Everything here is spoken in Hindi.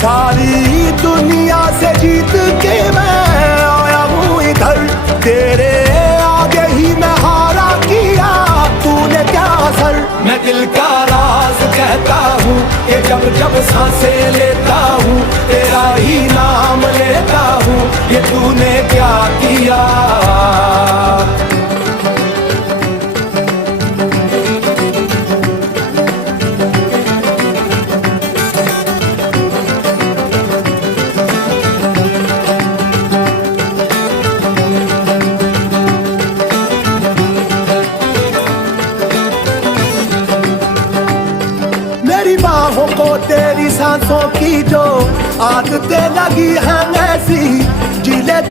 सारी दुनिया से जीत के मैं आया हूँ इधर, तेरे आगे ही मैं हारा किया तूने क्या असर। मैं दिल का राज कहता हूँ कि जब जब सांसें लेता हूँ तेरा ही नाम लेता हूँ, ये तूने क्या किया। मेरी बाहों को तेरी सांसों की जो आदतें लगी हैं ऐसी,